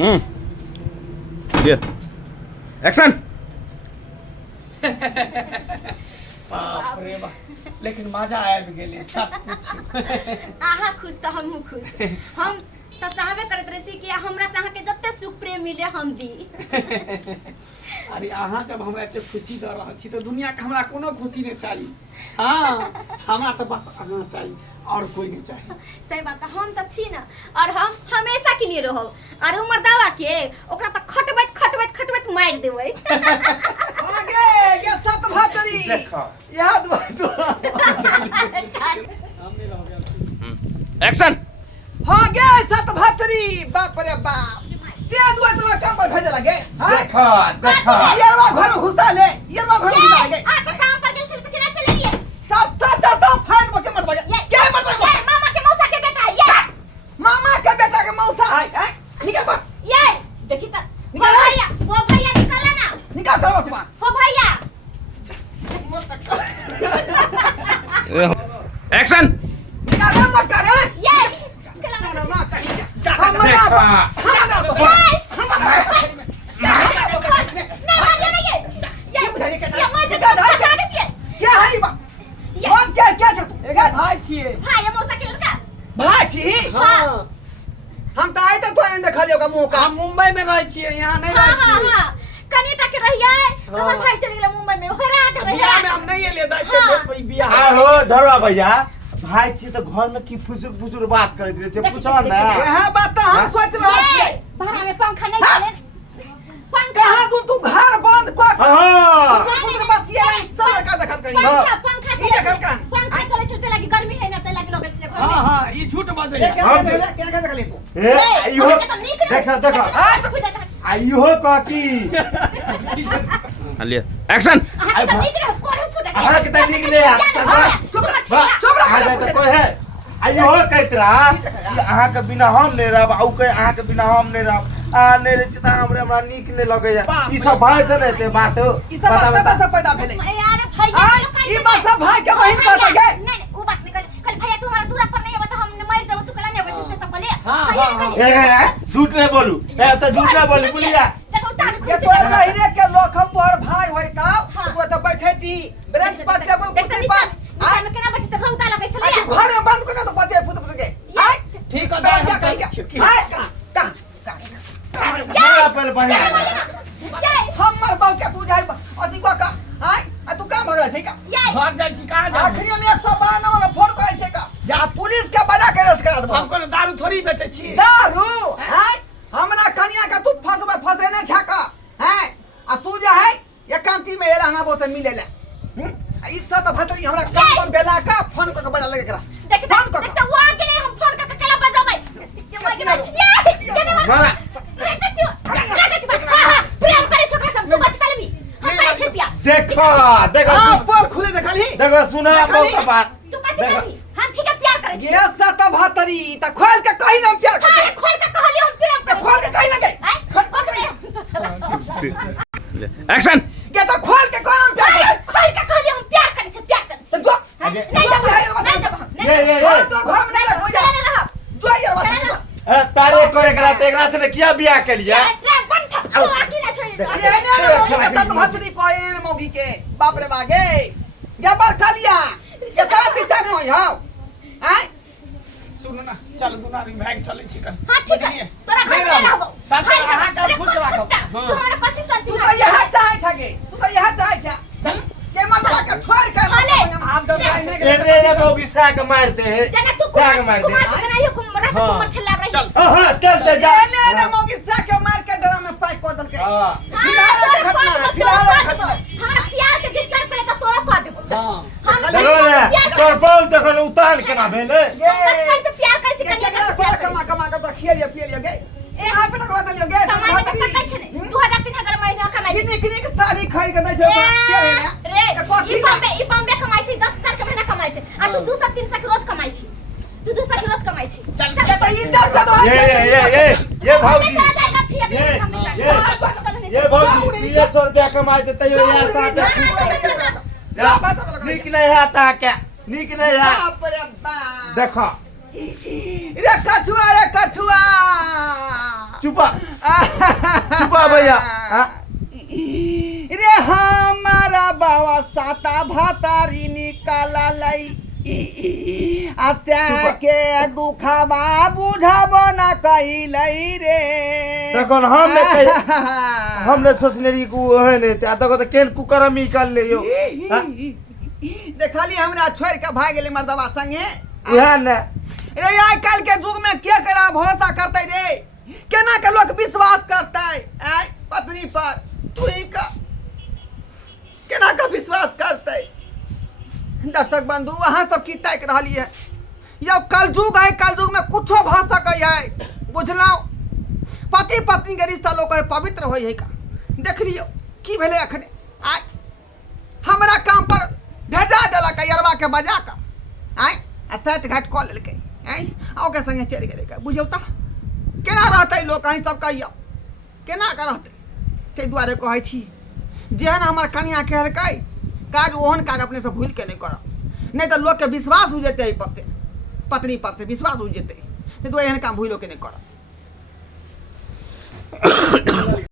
ये एक्शन। बाप रे बाप, लेकिन मजा आबि गेलै सच पूछू। अहाँ खुश तो हमहू खुश। हम तो चाहबे करत रहे छी कि हमरा से अहाँ के जत्ते सुख प्रेम मिले हम दी। अरे अहाँ जब हमरा एते खुशी दऽ रहल छी तऽ दुनिया के हमरा कोनो खुशी नहीं चाही। हाँ, हमरा तो बस अहाँ चाही और कोई नहीं चाही। सही बात है, हम तो छी ना, और हम हमेशा के लिए रहब। और उमर दावा के ओकरा तो खटबैत खटबैत खटबैत मार देबै। आगे ये सत भातरी देखो याद दो एक्शन। आगे सत भातरी बाप रे बाप ते दुआ तो काम पर भेजे लगे। देखो देखो येरवा घर में घुसा ले, येरवा घर में घुसा लगे। आ तो काम पर गेल छल त केना चले लिए? 400 फाइन में के मत बगे क्या मत बगे? ये मामा के मौसा के बेटा है, ये मामा के बेटा के मौसा है निकल पर ये देखी त वो भैया निकला ना। निकाल सब तुम हो भैया एक्शन। निकाल मत कर ये क्या है बा बात क्या क्या तू एका भाई छिए। भाई ये मौसा के लड़का। भाई छी हाँ, हम तो आए तो एने देखा लियो का मुंह का हम मुंबई में रहै छिए, यहाँ नहीं रहै छिए। हां कनिटा के रहिए हमर भाई चल गेल मुंबई में, ओकरा के बियाह में रहिए। हम नहीं एलिए दाई के बियाह। आहो ढरवा भैया, भाई छी तो घर में की फुसुर फुसुर बात करैत रहे छै, पूछो ना। यह बात तो हम सोच रहे ये छी भाड़ा में पंखा नहीं चले। पंखा कहां तू घर बंद कर हां तू बतिया सब का देखल करी पंखा पंखा ई चले देखल का पंखा चले छते लागी गर्मी है ना त लागी लगै छले हाँ गर्मी। हाँ, ये झूठ बाजे। क्या देख ली तू ए इहो देखो देखो आ इहो कह की लिया एक्शन। हां तो निक रह कोड़े फुटे। अहाँ के त निक ले चुप रह कोई है आ इहो कहत रहा कि अहाँ के बिना हम नहीं रहब, औ के अहाँ के बिना हम नहीं रहब। आ नहीं रहे त हमरा नीक नहीं लगे। ई सब भाई से नहीं ते बात हो। ई सब बात कब से पैदा भेले यार भैया ई बात सब भाई के बहिन बात है नहीं वो बात निकल कल भैया तू हमारा दूरा पर नहीं है, तो हम मर जाओ तू कला नहीं बचे से सब बोले। हाँ, भैया हाँ, निकल। ए झूठ नहीं बोलू, ए तो झूठ नहीं बोलू बुलिया। देखो तान ये खुद तो रहिरे के लोग हम तोहर भाई होई तब तू तो बैठे थी ब्रेंच पर टेबल कुर्सी पर आ में केना बैठे त रौदा लगे छले। तू घर में बंद कर तो पते फुट फुट के हाय ठीक है दाई, हम चल छिए। हाय का मेरा पहले बढ़िया है। हमर बाऊ के तू जाई अति का हाय आ तू का भगा छै का घर जाई छी, कहाँ जाई? आखिरी में 152 वाला फोन करे छै का जा पुलिस के बजा के अरेस्ट करा देबो हम कोनो दारू थोड़ी बेचे छी। दारू हाय हमरा कनिया का तू फसेने छका हैं आ तू जो है एकांती में एला ना बोसे मिले ले ई सब तो भतरी हमरा काम पर बेला का फोन कर के बजा लगे करा देख देख तो वो आगे हम फोन करके केला बजाबै। ये केने मारा प्रेम करे छोकरा सब तू बच कलबी हम करे छै प्यार। देखो देखो हां पोल खुले देखली देखो सुना बहुत बात। तू कथि करबी? हम ठीक है प्यार करे छी। ये सब भतरी त खोल के कहि ना प्यार हां कर खोल के कहली हम प्रेम करे। खोल के कहि ना गए एक्शन। के तो खोल के कोन प्यार कर खोल के कहली हम प्यार करे छी, प्यार करे छी। जो नहीं जब हम ये तो घर में ले कोई जा रहा जो ये बात तारे करे गला ते एकरा से किया बियाह के लिया। रे बन ठक तो आकी ना छोड़। ये ने सब भतरी कोइन मौगी के बाप रे बागे या बार खा लिया ये सारा पीछा नहीं होई हां हैं सुनो ना, चल दुनारी भाग चले छी कल। हां ठीक है तोरा घर में रहबो। सब अहाँ का खुश राखब। तू हमरा पति सर तू तो यहां चाहे छगे तू तो यहां चाहे छ चल के मतलब के छोड़ के आप तो भाई नहीं एने ये मौगी साग मारते हैं, जना तू साग मार दे। कुमार से नहीं कुमार रात कुमार छल्ला रही। चल। हां चलते जा। ने ने मौगी सा के मार के डरा में पैक कर दल के हां फिलहाल हमरा प्यार के डिस्टर्ब करे त तोरा कह देबो। हां देखो ना तोर बोल देखो ना उतार के ना भेले। बचपन से प्यार करे छी, कन्या कितना से प्यार कमा कमा के तो खेलियो पिलियो गे यहाँ पे लगवा दलियो गे कमाई तो सकय छै ने 2000 3000 महीना कमाई छै। किनी के साड़ी खरीद के दै छै रे ई बॉम्बे कमाई छै 10,000 के महीना कमाई छै आ तू 200 300 के रोज कमाई छै। तू 200 के रोज कमाई छै। चल ये तो इज्जत से तो ये भौजी चला जाएगा फिर ये भौजी 300 रुपया कमाई देते हो यार साथ निक नहीं है ता क्या निक नहीं है। बाप रे बाप देखो रे कछुआ चुपा भैया हाँ? रे हमारा बाबा साता भातारी निकाला लई आशा के दुखबा बुझब न कइलई रे तखन हमने सोचने रही कि है नहीं त्या तो केन कुकरम निकाल ले यो देखली हमरा छोड़ के भाग गेले मर्दवा संगे यह न रे आइ काल के युग में के करा भरोसा करते रे केना के लोग विश्वास करते आय पत्नी पर तू ही का केना का विश्वास करते दर्शक बंधु अहाँ सब की तक रहली है यौ कलयुग है कलयुग में कुछो भ सकै है बुझलौ पति पत्नी के रिश्ता लोग पवित्र होय है का देख लियो की भेले अखने आय हमरा काम पर भेजा देलक यरवा के बजा का आय आ साथ घाट क लेलकै आय आओ के संगे चल गेलै का बुझौ त केना रहतै लोग अहीं सब कहियो केना का रहतै ते दुआरे कहै छी जेहन हमर कन्या कहलकै काज ओहन काज अपने से भूल के नहीं करब नहीं तो लोग के विश्वास हो जेते पर से पत्नी पर से विश्वास हो जेते नहीं तो एहन काम भूलो के नहीं करब